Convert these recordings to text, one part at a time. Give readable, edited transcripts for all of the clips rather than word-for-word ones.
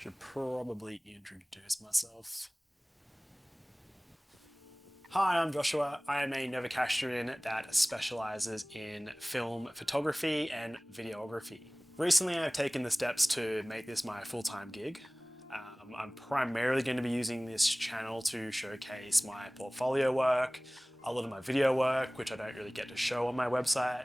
Should probably introduce myself. Hi, I'm Joshua. I am a Novocastrian that specializes in film photography and videography. Recently, I've taken the steps to make this my full-time gig. I'm primarily going to be using this channel to showcase my portfolio work, a lot of my video work, which I don't really get to show on my website.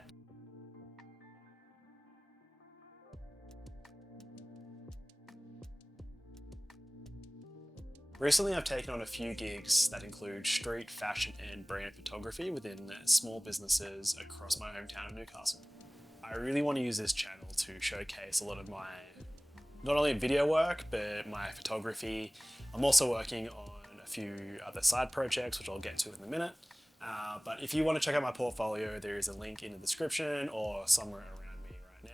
Recently, I've taken on a few gigs that include street, fashion, and brand photography within small businesses across my hometown of Newcastle. I really want to use this channel to showcase a lot of my, not only video work, but my photography. I'm also working on a few other side projects, which I'll get to in a minute. But if you want to check out my portfolio, there is a link in the description or somewhere around me right now.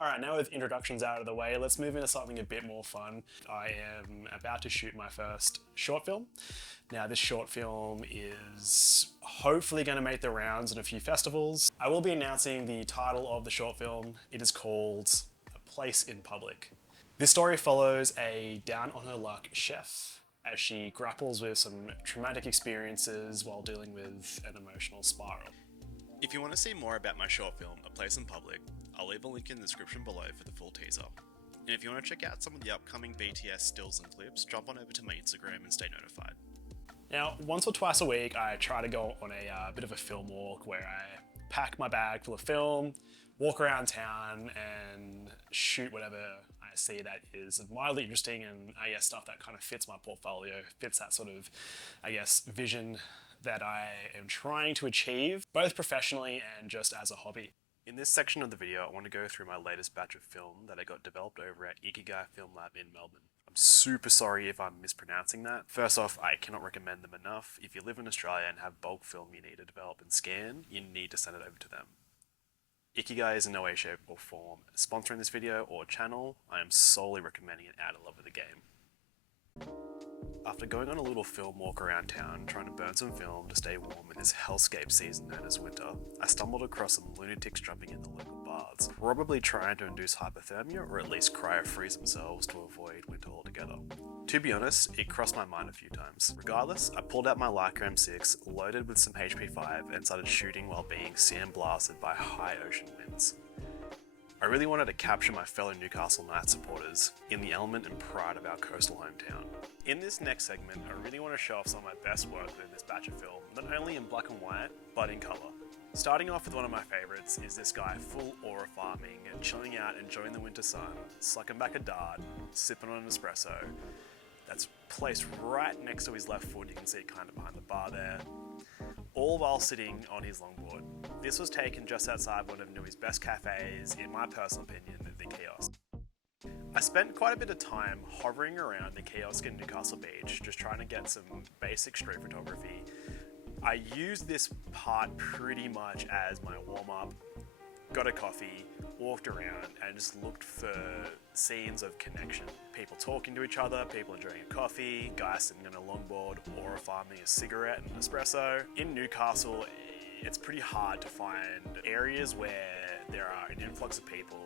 Alright, now with introductions out of the way, let's move into something a bit more fun. I am about to shoot my first short film. Now this short film is hopefully going to make the rounds in a few festivals. I will be announcing the title of the short film. It is called A Place in Public. This story follows a down-on-her-luck chef as she grapples with some traumatic experiences while dealing with an emotional spiral. If you want to see more about my short film, A Place in Public, I'll leave a link in the description below for the full teaser. And if you want to check out some of the upcoming BTS stills and clips, jump on over to my Instagram and stay notified. Now, once or twice a week, I try to go on a bit of a film walk where I pack my bag full of film, walk around town, and shoot whatever I see that is mildly interesting and I guess stuff that kind of fits my portfolio, fits that sort of, I guess, vision that I am trying to achieve, both professionally and just as a hobby. In this section of the video, I want to go through my latest batch of film that I got developed over at Ikigai Film Lab in Melbourne. I'm super sorry if I'm mispronouncing that. First off, I cannot recommend them enough. If you live in Australia and have bulk film you need to develop and scan, you need to send it over to them. Ikigai is in no way, shape or form sponsoring this video or channel. I am solely recommending it out of love of the game. After going on a little film walk around town, trying to burn some film to stay warm in this hellscape season known as winter, I stumbled across some lunatics jumping in the local baths, probably trying to induce hypothermia or at least cryo-freeze themselves to avoid winter altogether. To be honest, it crossed my mind a few times. Regardless, I pulled out my Leica M6, loaded with some HP5 and started shooting while being sandblasted by high ocean winds. I really wanted to capture my fellow Newcastle Knights supporters in the element and pride of our coastal hometown. In this next segment, I really want to show off some of my best work within this batch of film, not only in black and white, but in colour. Starting off with one of my favourites is this guy full aura farming and chilling out, enjoying the winter sun, sucking back a dart, sipping on an espresso. That's placed right next to his left foot, you can see it kind of behind the bar there, all while sitting on his longboard. This was taken just outside one of Newey's best cafes, in my personal opinion, the Kiosk. I spent quite a bit of time hovering around the Kiosk in Newcastle Beach, just trying to get some basic street photography. I used this part pretty much as my warm-up, got a coffee, walked around and just looked for scenes of connection. People talking to each other, people enjoying a coffee, guys sitting on a longboard, aura farming a cigarette and an espresso. In Newcastle, it's pretty hard to find areas where there are an influx of people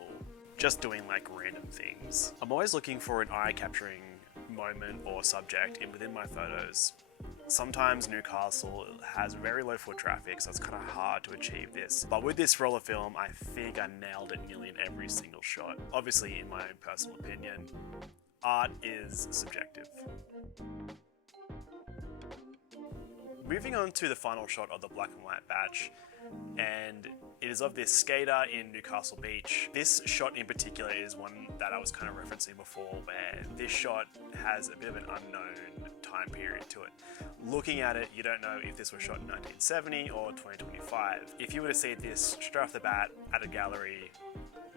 just doing like random things. I'm always looking for an eye-capturing moment or subject within my photos. Sometimes Newcastle has very low foot traffic, so it's kind of hard to achieve this. But with this roll of film, I think I nailed it nearly in every single shot. Obviously, in my own personal opinion, art is subjective. Moving on to the final shot of the black and white batch, and it is of this skater in Newcastle Beach. This shot in particular is one that I was kind of referencing before, where this shot has a bit of an unknown time period to it. Looking at it, you don't know if this was shot in 1970 or 2025. If you were to see this straight off the bat at a gallery,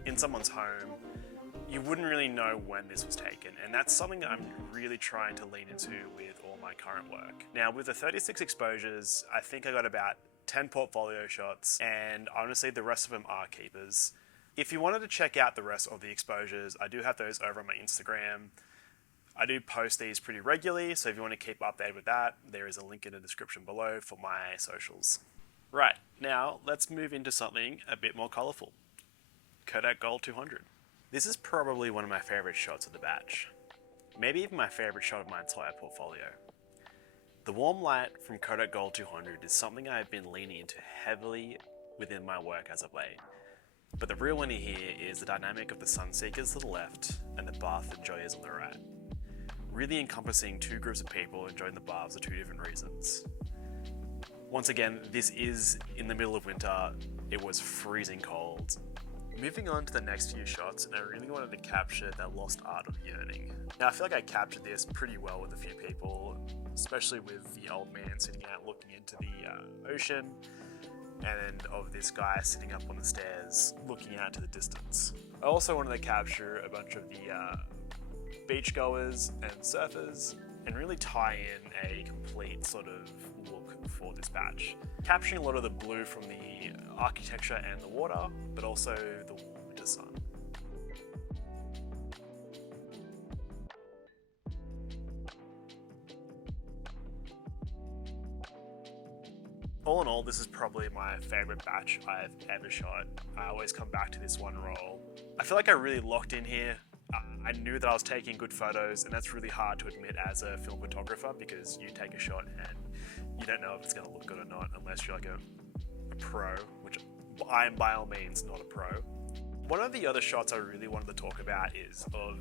in someone's home, you wouldn't really know when this was taken, and that's something that I'm really trying to lean into with all my current work. Now, with the 36 exposures, I think I got about 10 portfolio shots, and honestly the rest of them are keepers. If you wanted to check out the rest of the exposures, I do have those over on my Instagram. I do post these pretty regularly, so if you want to keep updated with that, there is a link in the description below for my socials. Right, now let's move into something a bit more colourful. Kodak Gold 200. This is probably one of my favourite shots of the batch. maybe even my favourite shot of my entire portfolio. The warm light from Kodak Gold 200 is something I've been leaning into heavily within my work as of late. But the real winner here is the dynamic of the Sunseekers to the left and the bath enjoyers on the right. Really encompassing two groups of people enjoying the baths for two different reasons. Once again, this is in the middle of winter, it was freezing cold. Moving on to the next few shots, and I really wanted to capture that lost art of yearning. Now I feel like I captured this pretty well with a few people, especially with the old man sitting out looking into the ocean, and of this guy sitting up on the stairs looking out to the distance. I also wanted to capture a bunch of the beachgoers and surfers and really tie in a complete sort of look for this batch. Capturing a lot of the blue from the architecture and the water, but also the winter sun. All in all, this is probably my favourite batch I've ever shot. I always come back to this one roll. I feel like I really locked in here. I knew that I was taking good photos, and that's really hard to admit as a film photographer because you take a shot and you don't know if it's going to look good or not unless you're like a pro, which I am by all means not a pro. One of the other shots I really wanted to talk about is of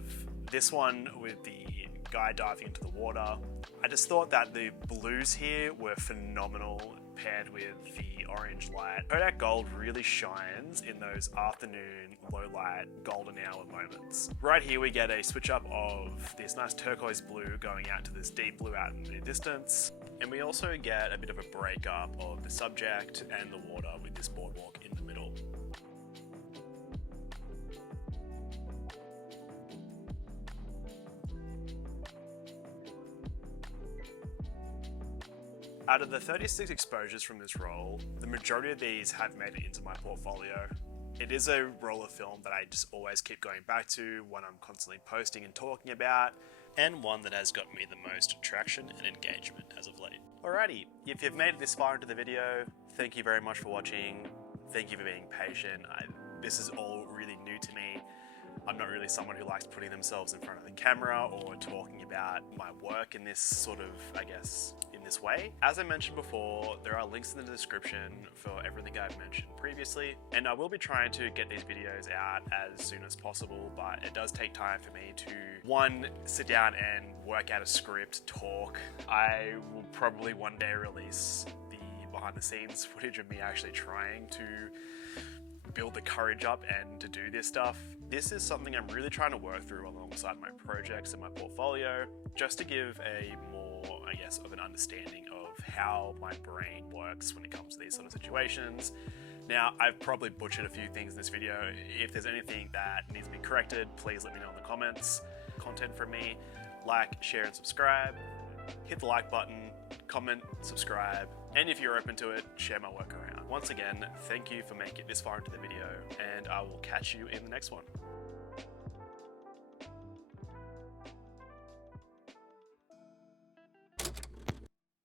this one with the guy diving into the water. I just thought that the blues here were phenomenal paired with the orange light. Kodak Gold really shines in those afternoon low light golden hour moments. Right here we get a switch up of this nice turquoise blue going out to this deep blue out in the distance, and we also get a bit of a breakup of the subject and the water with this boardwalk in the middle. Out of the 36 exposures from this roll, the majority of these have made it into my portfolio. It is a roll of film that I just always keep going back to, one I'm constantly posting and talking about, and one that has got me the most traction and engagement as of late. Alrighty, if you've made it this far into the video, thank you very much for watching. Thank you for being patient. This is all really new to me. I'm not really someone who likes putting themselves in front of the camera or talking about my work in this sort of, I guess, in this way. As I mentioned before, there are links in the description for everything I've mentioned previously, and I will be trying to get these videos out as soon as possible, but it does take time for me to, one, sit down and work out a script, talk. I will probably one day release the behind the scenes footage of me actually trying to build the courage up and to do this stuff. This is something I'm really trying to work through alongside my projects and my portfolio, just to give a more, I guess, of an understanding of how my brain works when it comes to these sort of situations. Now, I've probably butchered a few things in this video. If there's anything that needs to be corrected, please let me know in the comments. Content from me, like, share, and subscribe. Hit the like button, comment, subscribe, and if you're open to it, share my work around. Once again, thank you for making it this far into the video, and I will catch you in the next one.